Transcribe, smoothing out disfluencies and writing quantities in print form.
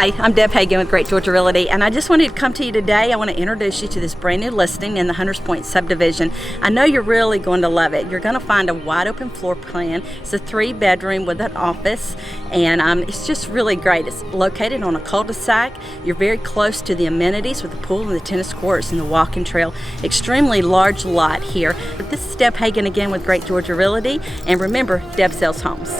Hi, I'm Deb Hagan with Great Georgia Realty, and I just wanted to come to you today. I want to introduce you to this brand new listing in the Hunters Point subdivision. I know you're really going to love it. You're going to find a wide open floor plan. It's a 3-bedroom with an office, and it's just really great. It's located on a cul-de-sac. You're very close to the amenities with the pool and the tennis courts and the walking trail. Extremely large lot here. This is Deb Hagan again with Great Georgia Realty, and remember, Deb sells homes.